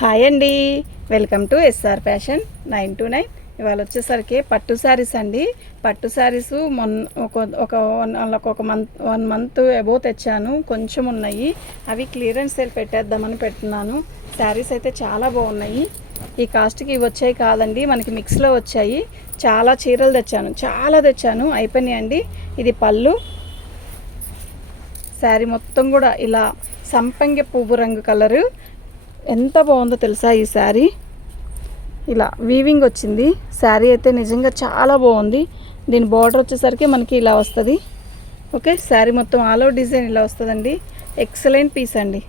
Hi అండి. Welcome to SR fashion nine to nine. ఇవాళ వచ్చేసరికి పట్టు శారీస్ అండి. పట్టు శారీస్ మొన్న ఒక ఒక వన్ ఒక మంత్ వన్ మంత్ అబో తెచ్చాను. కొంచెం ఉన్నాయి. అవి క్లియరెన్స్ సేల్ పెట్టేద్దామని పెట్టున్నాను. శారీస్ అయితే చాలా బాగున్నాయి. ఈ కాస్ట్కి ఇవి వచ్చాయి కాదండి. మనకి మిక్స్లో వచ్చాయి. చాలా చీరలు తెచ్చాను. చాలా తెచ్చాను. అయిపోయినాయండి ఇది పళ్ళు. శారీ మొత్తం కూడా ఇలా సంపంగి పువ్వు రంగు కలరు. ఎంత బాగుందో తెలుసా ఈ శారీ? ఇలా వీవింగ్ వచ్చింది. శారీ అయితే నిజంగా చాలా బాగుంది. దీని బార్డర్ వచ్చేసరికి మనకి ఇలా వస్తుంది. ఓకే శారీ మొత్తం ఆల్ ఓవర్ డిజైన్ ఇలా వస్తుందండి. ఎక్సలెంట్ పీస్ అండి.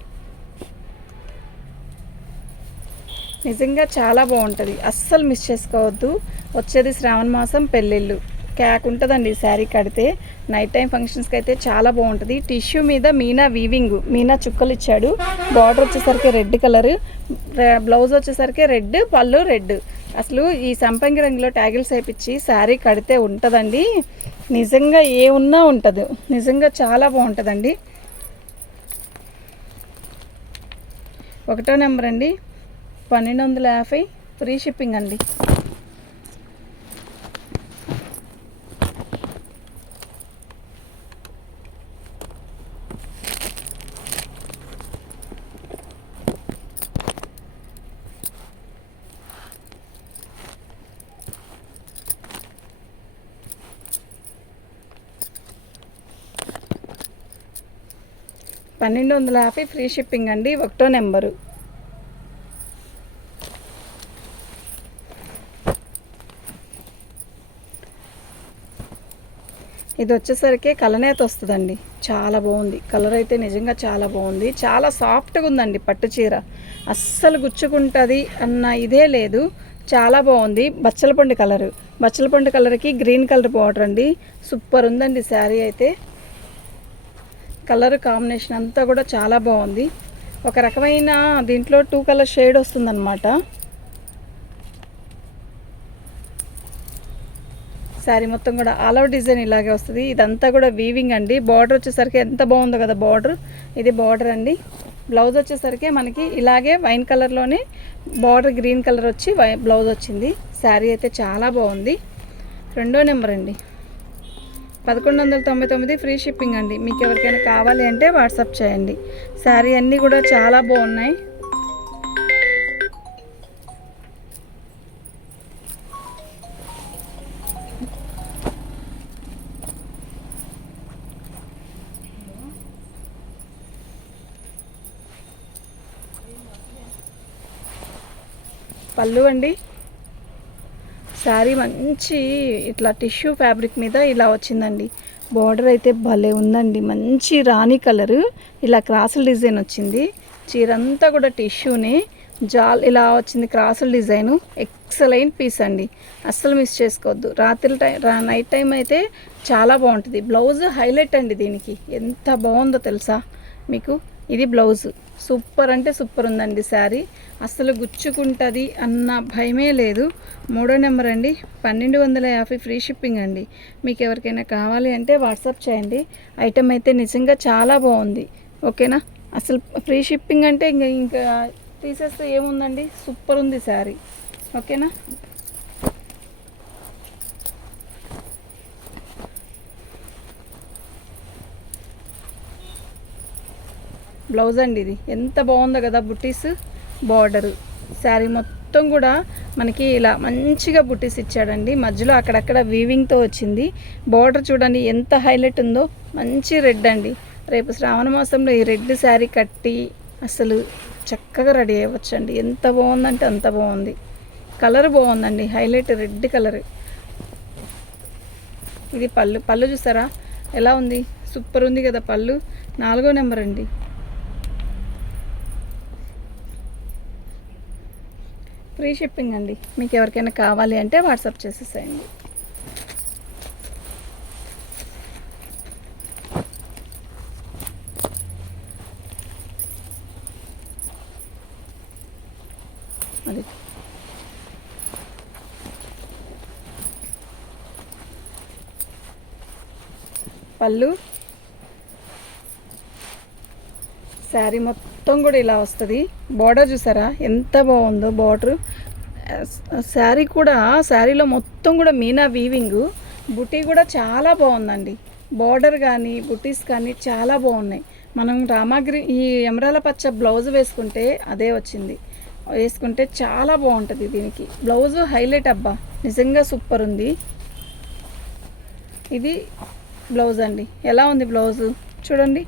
నిజంగా చాలా బాగుంటుంది. అస్సలు మిస్ చేసుకోవద్దు. వచ్చేది శ్రావణ మాసం పెళ్ళిళ్ళు. క్యాక్ ఉంటుందండి ఈ శారీ కడితే. నైట్ టైం ఫంక్షన్స్కి అయితే చాలా బాగుంటుంది. టిష్యూ మీద మీనా వీవింగ్ మీనా చుక్కలు ఇచ్చాడు. బార్డర్ వచ్చేసరికి రెడ్ కలర్ బ్లౌజ్ వచ్చేసరికి రెడ్ పళ్ళు రెడ్ అసలు ఈ సంపంగి రంగులో ట్యాగిల్స్ వేయించి శారీ కడితే ఉంటుందండి. నిజంగా ఏ ఉన్నా ఉంటుంది. నిజంగా చాలా బాగుంటుందండి. ఒకటో నెంబర్ అండి. పన్నెండు వందల యాభై ఫ్రీ షిప్పింగ్ అండి. పన్నెండు వందల యాభై ఫ్రీ షిప్పింగ్ అండి ఒకటో నెంబరు. ఇది వచ్చేసరికి కలనేత వస్తుందండి. చాలా బాగుంది. కలర్ అయితే నిజంగా చాలా బాగుంది. చాలా సాఫ్ట్గా ఉందండి పట్టు చీర. అస్సలు గుచ్చుకుంటుంది అన్న ఇదే లేదు. చాలా బాగుంది. బచ్చలపండు కలరు. బచ్చలపండు కలర్కి గ్రీన్ కలర్ బార్డర్ అండి. సూపర్ ఉందండి శారీ అయితే. కలర్ కాంబినేషన్ అంతా కూడా చాలా బాగుంది. ఒక రకమైన దీంట్లో టూ కలర్ షేడ్ వస్తుందన్నమాట. శారీ మొత్తం కూడా ఆల్ అవుట్ డిజైన్ ఇలాగే వస్తుంది. ఇదంతా కూడా వీవింగ్ అండి. బార్డర్ వచ్చేసరికి ఎంత బాగుందో కదా బార్డర్. ఇది బార్డర్ అండి. బ్లౌజ్ వచ్చేసరికి మనకి ఇలాగే వైన్ కలర్లోనే బార్డర్ గ్రీన్ కలర్ వచ్చి వై బ్లౌజ్ వచ్చింది. శారీ అయితే చాలా బాగుంది. రెండో నెంబర్ అండి. పదకొండు వందల తొంభై తొమ్మిది ఫ్రీ షిప్పింగ్ అండి. మీకు ఎవరికైనా కావాలి అంటే వాట్సాప్ చేయండి. శారీ అన్నీ కూడా చాలా బాగున్నాయి. పళ్ళు అండి. శారీ మంచి ఇట్లా టిష్యూ ఫ్యాబ్రిక్ మీద ఇలా వచ్చిందండి. బార్డర్ అయితే భలే ఉందండి. మంచి రాణి కలరు. ఇలా క్రాసుల డిజైన్ వచ్చింది. చీర అంతా కూడా టిష్యూనే. జాల్ ఇలా వచ్చింది క్రాసుల డిజైను. ఎక్సలెంట్ పీస్ అండి. అస్సలు మిస్ చేసుకోవద్దు. రాత్రి టైం నైట్ టైం అయితే చాలా బాగుంటుంది. బ్లౌజ్ హైలైట్ అండి దీనికి. ఎంత బాగుందో తెలుసా? మీకు ఇది బ్లౌజు. సూపర్ అంటే సూపర్ ఉందండి శారీ. అస్సలు గుచ్చుకుంటుంది అన్న భయమే లేదు. మూడో నెంబర్ అండి పన్నెండు వందల యాభై ఫ్రీ షిప్పింగ్ అండి. మీకు ఎవరికైనా కావాలి అంటే వాట్సాప్ చేయండి. ఐటెం అయితే నిజంగా చాలా బాగుంది. ఓకేనా? అసలు ఫ్రీ షిప్పింగ్ అంటే ఇంకా ఇంకా తీసేస్తే ఏముందండి? సూపర్ ఉంది శారీ. ఓకేనా? బ్లౌజ్ అండి ఇది. ఎంత బాగుందో కదా బుట్టీస్ బార్డరు. శారీ మొత్తం కూడా మనకి ఇలా మంచిగా బుట్టీస్ ఇచ్చాడండి. మధ్యలో అక్కడక్కడ వీవింగ్తో వచ్చింది. బార్డర్ చూడండి ఎంత హైలైట్ ఉందో. మంచి రెడ్ అండి. రేపు శ్రావణ మాసంలో ఈ రెడ్ శారీ కట్టి అసలు చక్కగా రెడీ అవ్వచ్చండి. ఎంత బాగుందంటే అంత బాగుంది. కలర్ బాగుందండి. హైలైట్ రెడ్ కలర్ ఇది పళ్ళు. పళ్ళు చూసారా? ఎలా ఉంది? సూపర్ ఉంది కదా పళ్ళు. నాలుగో నెంబర్ అండి. ఫ్రీ షిప్పింగ్ అండి. మీకు ఎవరికైనా కావాలి అంటే వాట్సాప్ చేసేసేయండి. అది. పళ్ళు. శారీ మొత్తం కూడా ఇలా వస్తుంది. బార్డర్ చూసారా? ఎంత బాగుందో బార్డర్ శారీ కూడా శారీలో మొత్తం కూడా మీనా వీవింగ్ బుటీ కూడా చాలా బాగుందండి. బార్డర్ కానీ బుటీస్ కానీ చాలా బాగున్నాయి. మనం రామాగిరి ఈ ఎమరాల పచ్చ బ్లౌజ్ వేసుకుంటే అదే వచ్చింది. వేసుకుంటే చాలా బాగుంటుంది దీనికి. బ్లౌజ్ హైలైట్ అబ్బా నిజంగా సూపర్ ఉంది. ఇది బ్లౌజ్ అండి. ఎలా ఉంది బ్లౌజు చూడండి.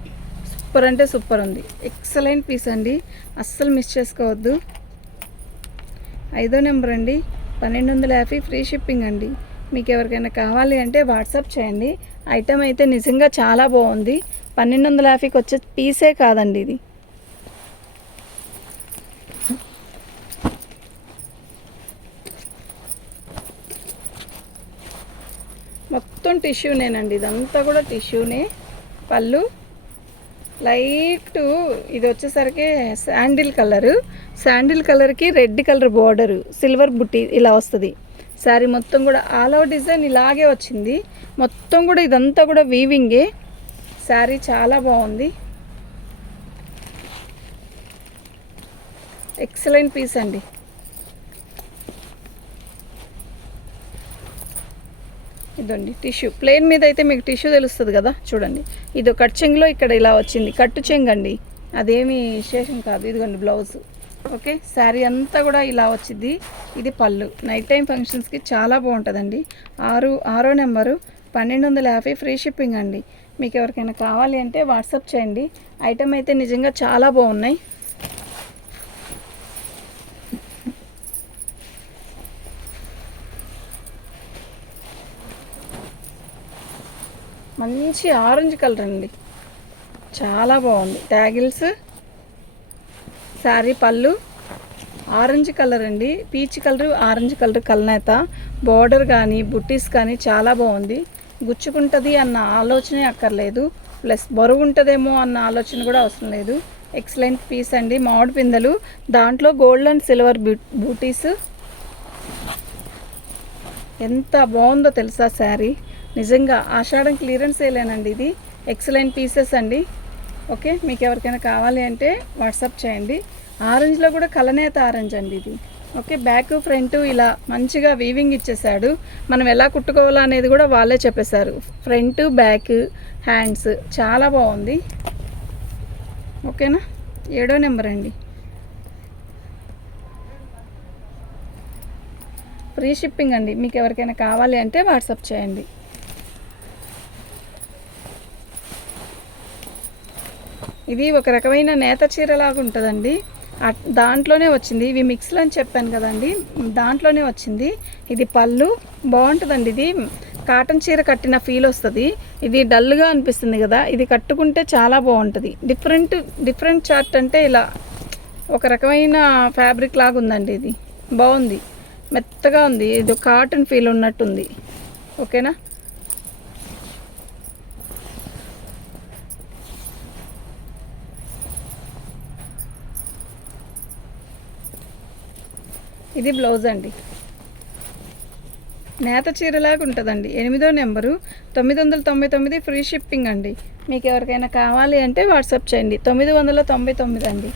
సూపర్ అంటే సూపర్ ఉంది. ఎక్సలెంట్ పీస్ అండి. అస్సలు మిస్ చేసుకోవద్దు. ఐదో నెంబర్ అండి. పన్నెండు వందల యాభై ఫ్రీ షిప్పింగ్ అండి. మీకు ఎవరికైనా కావాలి అంటే వాట్సాప్ చేయండి. ఐటమ్ అయితే నిజంగా చాలా బాగుంది. పన్నెండు వందల యాభైకి వచ్చే పీసే కాదండి ఇది. మొత్తం టిష్యూనేనండి. ఇదంతా కూడా టిష్యూనే. పళ్ళు లైట్ ఇది వచ్చేసరికి శాండిల్ కలరు. శాండిల్ కలర్కి రెడ్ కలర్ బార్డరు సిల్వర్ బుట్టి ఇలా వస్తుంది. శారీ మొత్తం కూడా ఆల్ అవుట్ డిజైన్ ఇలాగే వచ్చింది. మొత్తం కూడా ఇదంతా కూడా వీవింగే శారీ చాలా బాగుంది. ఎక్సలెంట్ పీస్ అండి. ఇదండి టిష్యూ. ప్లేన్ మీద అయితే మీకు టిష్యూ తెలుస్తుంది కదా చూడండి. ఇది కట్ చెంగులో ఇక్కడ ఇలా వచ్చింది. కట్టు చెంగండి. అండి అదేమి విశేషం కాదు. ఇదిగోండి బ్లౌజ్. ఓకే శారీ అంతా కూడా ఇలా వచ్చింది ఇది పళ్ళు. నైట్ టైం ఫంక్షన్స్కి చాలా బాగుంటుందండి. ఆరు ఆరో నెంబరు. పన్నెండు వందల యాభై ఫ్రీ షిప్పింగ్ అండి. మీకు ఎవరికైనా కావాలి అంటే వాట్సాప్ చేయండి. ఐటమ్ అయితే నిజంగా చాలా బాగున్నాయి. మంచి ఆరెంజ్ కలర్ అండి. చాలా బాగుంది. ట్యాగిల్స్ శారీ పళ్ళు ఆరెంజ్ కలర్ అండి. పీచ్ కలర్ ఆరెంజ్ కలర్ కలనేత. బార్డర్ కానీ బుట్టీస్ కానీ చాలా బాగుంది. గుచ్చుకుంటుంది అన్న ఆలోచనే అక్కర్లేదు. ప్లస్ బరువు ఉంటుందేమో అన్న ఆలోచన కూడా అవసరం లేదు. ఎక్సలెంట్ పీస్ అండి. మామిడి పిందెలు దాంట్లో గోల్డ్ అండ్ సిల్వర్ బూటీస్. ఎంత బాగుందో తెలుసా శారీ. నిజంగా ఆషాఢం క్లియరెన్స్ సేలేనండి ఇది. ఎక్సలెంట్ పీసెస్ అండి. ఓకే మీకు ఎవరికైనా కావాలి అంటే వాట్సాప్ చేయండి. ఆరెంజ్లో కూడా కలనేత ఆరెంజ్ అండి ఇది. ఓకే బ్యాక్ ఫ్రంట్ ఇలా మంచిగా వీవింగ్ ఇచ్చేసాడు మనం ఎలా కుట్టుకోవాలా అనేది కూడా వాళ్ళే చెప్పేశారు. ఫ్రంట్ బ్యాక్ హ్యాండ్స్ చాలా బాగుంది. ఓకేనా ఏడో నెంబర్ అండి. ఫ్రీ షిప్పింగ్ అండి. మీకు ఎవరికైనా కావాలి అంటే వాట్సాప్ చేయండి. ఇది ఒక రకమైన నేత చీరలాగా ఉంటుందండి. దాంట్లోనే వచ్చింది. ఇవి మిక్స్లు అని చెప్పాను కదండి. దాంట్లోనే వచ్చింది. ఇది పళ్ళు. బాగుంటుందండి ఇది. కాటన్ చీర కట్టిన ఫీల్ వస్తుంది. ఇది డల్గా అనిపిస్తుంది కదా. ఇది కట్టుకుంటే చాలా బాగుంటుంది. డిఫరెంట్ డిఫరెంట్ చార్ట్ అంటే ఇలా ఒక రకమైన ఫ్యాబ్రిక్ లాగా ఉందండి ఇది. బాగుంది. మెత్తగా ఉంది. ఇది కాటన్ ఫీల్ ఉన్నట్టుంది. ఓకేనా? ఇది బ్లౌజ్ అండి. నేత చీరలాగా ఉంటుందండి. ఎనిమిదో నెంబరు. తొమ్మిది వందల తొంభై తొమ్మిది ఫ్రీ షిప్పింగ్ అండి. మీకు ఎవరికైనా కావాలి అంటే వాట్సాప్ చేయండి. తొమ్మిది వందల తొంభై తొమ్మిది అండి.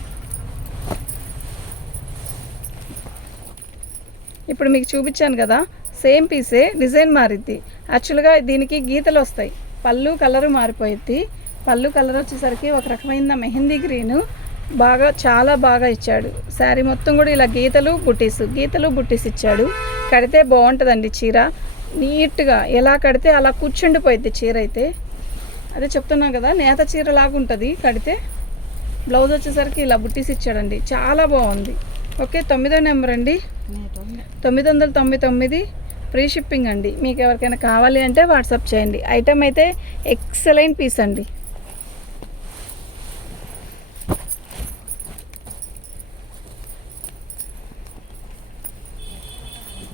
ఇప్పుడు మీకు చూపించాను కదా. సేమ్ పీసే డిజైన్ మారిద్ది. యాక్చువల్గా దీనికి గీతలు వస్తాయి. పళ్ళు కలరు మారిపోయిద్ది. పళ్ళు కలర్ వచ్చేసరికి ఒక రకమైన మెహందీ గ్రీను బాగా చాలా బాగా ఇచ్చాడు. శారీ మొత్తం కూడా ఇలా గీతలు బుట్టీస్ గీతలు బుట్టీస్ ఇచ్చాడు. కడితే బాగుంటుందండి చీర. నీట్గా ఎలా కడితే అలా కూర్చుండిపోయిద్ది చీర అయితే. అదే చెప్తున్నాం కదా నేత చీర లాగా ఉంటుంది కడితే బ్లౌజ్ వచ్చేసరికి ఇలా బుట్టీస్ ఇచ్చాడండి. చాలా బాగుంది. ఓకే తొమ్మిదో నెంబర్ అండి. తొమ్మిది వందల తొంభై తొమ్మిది ఫ్రీ షిప్పింగ్ అండి. మీకు ఎవరికైనా కావాలి అంటే వాట్సాప్ చేయండి. ఐటమ్ అయితే ఎక్సలెంట్ పీస్ అండి.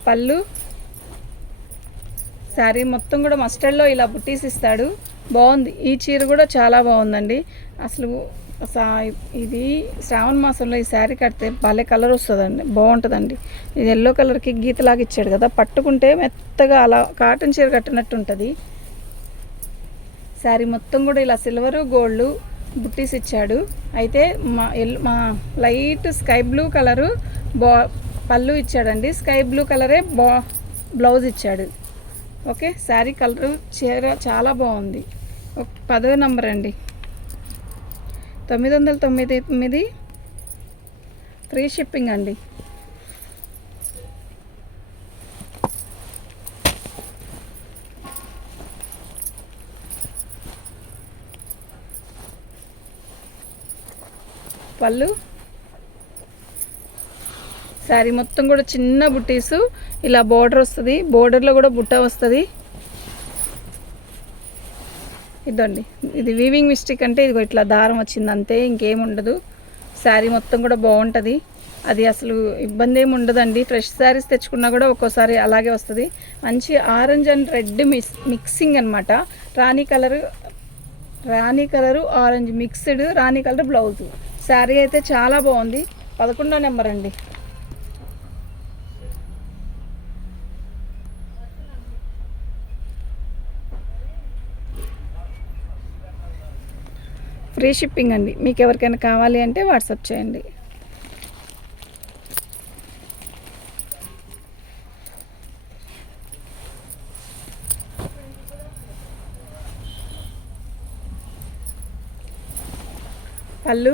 పళ్ళు. శారీ మొత్తం కూడా మస్టర్డ్లో ఇలా బుట్టీస్ ఇస్తాడు. బాగుంది. ఈ చీర కూడా చాలా బాగుందండి. అసలు సా ఇది శ్రావణ మాసంలో ఈ శారీ కడితే భలే కలర్ వస్తుందండి. బాగుంటుందండి. ఇది ఎల్లో కలర్కి గీతలాగా ఇచ్చాడు కదా. పట్టుకుంటే మెత్తగా అలా కాటన్ చీర కట్టినట్టు ఉంటుంది. శారీ మొత్తం కూడా ఇలా సిల్వరు గోల్డ్ బుట్టీస్ ఇచ్చాడు. అయితే మా ఎల్ మా లైట్ స్కై బ్లూ కలరు బా పళ్ళు ఇచ్చాడండి. స్కై బ్లూ కలరే బా బ్లౌజ్ ఇచ్చాడు. ఓకే శారీ కలరు చీర చాలా బాగుంది. పదో నంబర్ అండి. తొమ్మిది వందల తొమ్మిది తొమ్మిది ఫ్రీ షిప్పింగ్ అండి. పళ్ళు శారీ మొత్తం కూడా చిన్న బుట్టీసు ఇలా బోర్డర్ వస్తుంది. బోర్డర్లో కూడా బుట్ట వస్తుంది. ఇదండి. ఇది వీవింగ్ మిస్టేక్ అంటే ఇది ఇట్లా దారం వచ్చింది అంతే ఇంకేం ఉండదు. శారీ మొత్తం కూడా బాగుంటుంది. అది అసలు ఇబ్బంది ఏమి ఉండదండి. ఫ్రెష్ శారీస్ తెచ్చుకున్నా కూడా ఒక్కోసారి అలాగే వస్తుంది. మంచి orange and red mix mixing అనమాట రాణి కలరు రాణి కలరు ఆరెంజ్ మిక్స్డ్ రాణి కలర్ బ్లౌజ్ శారీ అయితే చాలా బాగుంది. పదకొండో నెంబర్ అండి. ఫ్రీ షిప్పింగ్ అండి. మీకు ఎవరికైనా కావాలి అంటే వాట్సాప్ చేయండి. పళ్ళు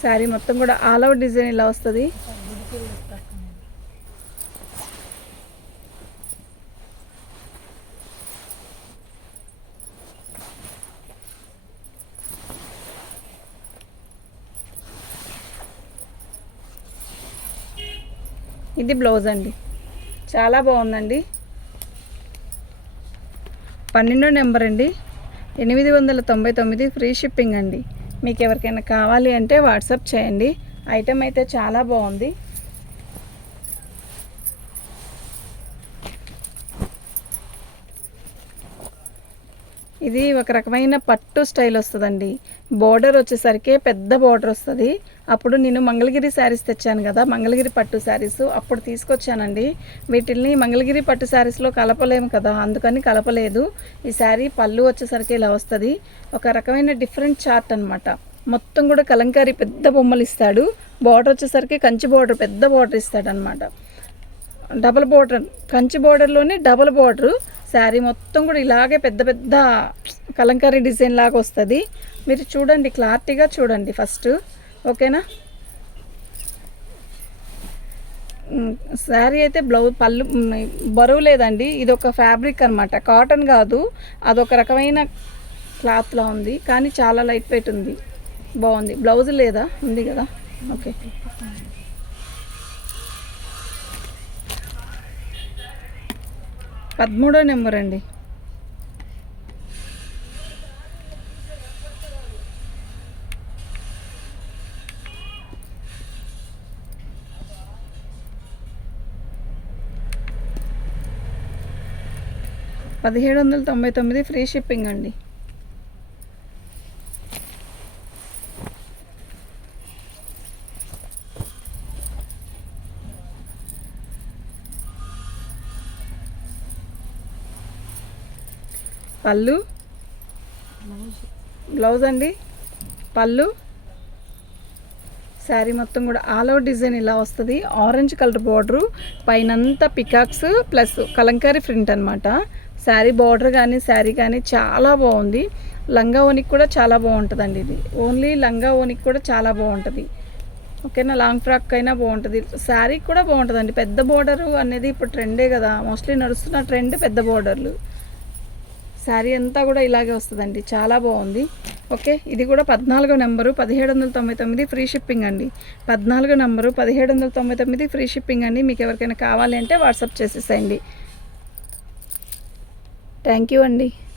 శారీ మొత్తం కూడా ఆల్ అవుట్ డిజైన్ ఇలా వస్తుంది. ఇది బ్లౌజ్ అండి. చాలా బాగుందండి. పన్నెండో నెంబర్ అండి. ఎనిమిది వందల తొంభై తొమ్మిది ఫ్రీ షిప్పింగ్ అండి. మీకు ఎవరికైనా కావాలి అంటే వాట్సాప్ చేయండి. ఐటెం అయితే చాలా బాగుంది. ఇది ఒక రకమైన పట్టు స్టైల్ వస్తుందండి. బోర్డర్ వచ్చేసరికి పెద్ద బోర్డర్ వస్తుంది. అప్పుడు నేను మంగళగిరి శారీస్ తెచ్చాను కదా మంగళగిరి పట్టు శారీస్ అప్పుడు తీసుకొచ్చానండి. వీటిల్ని మంగళగిరి పట్టు శారీస్లో కలపలేము కదా అందుకని కలపలేదు. ఈ శారీ పళ్ళు వచ్చేసరికి ఇలా వస్తుంది. ఒక రకమైన డిఫరెంట్ చార్ట్ అనమాట మొత్తం కూడా కలంకారీ పెద్ద బొమ్మలు ఇస్తాడు. బార్డర్ వచ్చేసరికి కంచి బార్డర్ పెద్ద బార్డర్ ఇస్తాడు అనమాట డబల్ బార్డర్ కంచి బార్డర్లోనే డబల్ బార్డరు. శారీ మొత్తం కూడా ఇలాగే పెద్ద పెద్ద కలంకారీ డిజైన్ లాగా వస్తుంది. మీరు చూడండి క్లారిటీగా చూడండి ఫస్ట్. ఓకేనా? శారీ అయితే బ్లౌజ్ పళ్ళు బరువు లేదండి. ఇది ఒక ఫ్యాబ్రిక్ అనమాట కాటన్ కాదు. అదొక రకమైన క్లాత్లా ఉంది. కానీ చాలా లైట్ వెయిట్ ఉంది. బాగుంది. బ్లౌజ్ లేదా? ఉంది కదా? ఓకే. పదమూడో నెంబర్ అండి. పదిహేడు వందల తొంభై తొమ్మిది ఫ్రీ షిప్పింగ్ అండి. పళ్ళు? బ్లౌజ్ అండి? పళ్ళు? శారీ మొత్తం కూడా ఆల్ అవుట్ డిజైన్ ఇలా వస్తుంది. ఆరెంజ్ కలర్ బార్డరు పైనంతా పికాక్స్ ప్లస్ కలంకారీ ప్రింట్ అనమాట శారీ బార్డర్ కానీ శారీ కానీ చాలా బాగుంది. లంగా ఓనికి కూడా చాలా బాగుంటుందండి ఇది. ఓన్లీ లంగా ఓనికి కూడా చాలా బాగుంటుంది. ఓకేనా? లాంగ్ ఫ్రాక్ అయినా బాగుంటుంది. శారీ కూడా బాగుంటుందండి. పెద్ద బార్డరు అనేది ఇప్పుడు ట్రెండే కదా. మోస్ట్లీ నడుస్తున్న ట్రెండ్ పెద్ద బార్డర్లు శారీ అంతా కూడా ఇలాగే వస్తుందండి. చాలా బాగుంది. ఓకే ఇది కూడా పద్నాలుగో నెంబరు పదిహేడు వందల తొంభై తొమ్మిది ఫ్రీ షిప్పింగ్ అండి. పద్నాలుగో నెంబరు పదిహేడు వందల తొంభై తొమ్మిది ఫ్రీ షిప్పింగ్ అండి. మీకు ఎవరికైనా కావాలి అంటే వాట్సాప్ చేసేసేయండి. థ్యాంక్ యూ అండి.